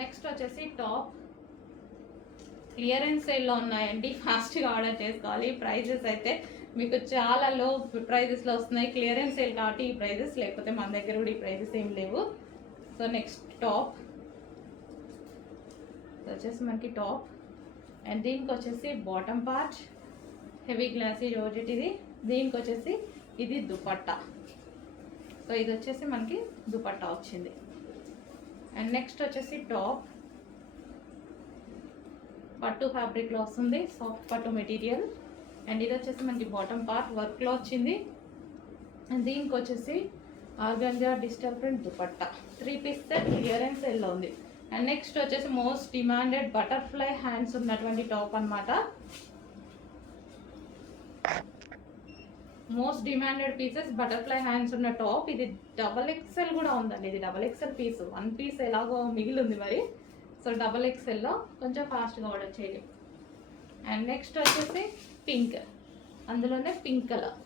Next వచ్చేసి top clearance సేల్లో ఉన్నాయండి, ఫాస్ట్గా ఆర్డర్ చేసుకోవాలి. ప్రైజెస్ అయితే మీకు చాలా లో ప్రైజెస్లో వస్తున్నాయి. క్లియరెన్స్ సేల్ కాబట్టి ఈ ప్రైజెస్, లేకపోతే మన దగ్గర కూడా ఈ ప్రైజెస్ ఏం లేవు. సో నెక్స్ట్ టాప్ వచ్చేసి మనకి టాప్, అండ్ దీనికి వచ్చేసి bottom part heavy glossy georgette ఇది. దీనికి వచ్చేసి ఇది దుపట్టా. సో ఇది వచ్చేసి మనకి దుపట్టా వచ్చింది. అండ్ నెక్స్ట్ వచ్చేసి టాప్ పట్టు ఫ్యాబ్రిక్లో వస్తుంది, సాఫ్ట్ పట్టు మెటీరియల్. అండ్ ఇది వచ్చేసి మనకి బాటమ్ పార్ట్ వర్క్లో వచ్చింది. అండ్ దీనికి వచ్చేసి organza digital print dupatta. 3 piece set clearance సేల్లో ఉంది. అండ్ నెక్స్ట్ వచ్చేసి మోస్ట్ డిమాండెడ్ బటర్ఫ్లై హ్యాండ్స్ ఉన్నటువంటి టాప్ అనమాట. Most demanded pieces butterfly hands ఉన్న టాప్. ఇది XXL కూడా ఉందండి. ఇది XXL పీస్, 1 పీస్ ఎలాగో మిగిలి ఉంది మరి. సో XXLలో కొంచెం ఫాస్ట్గా ఆర్డర్ చేయాలి. అండ్ నెక్స్ట్ వచ్చేసి పింక్, అందులోనే పింక్ కలర్.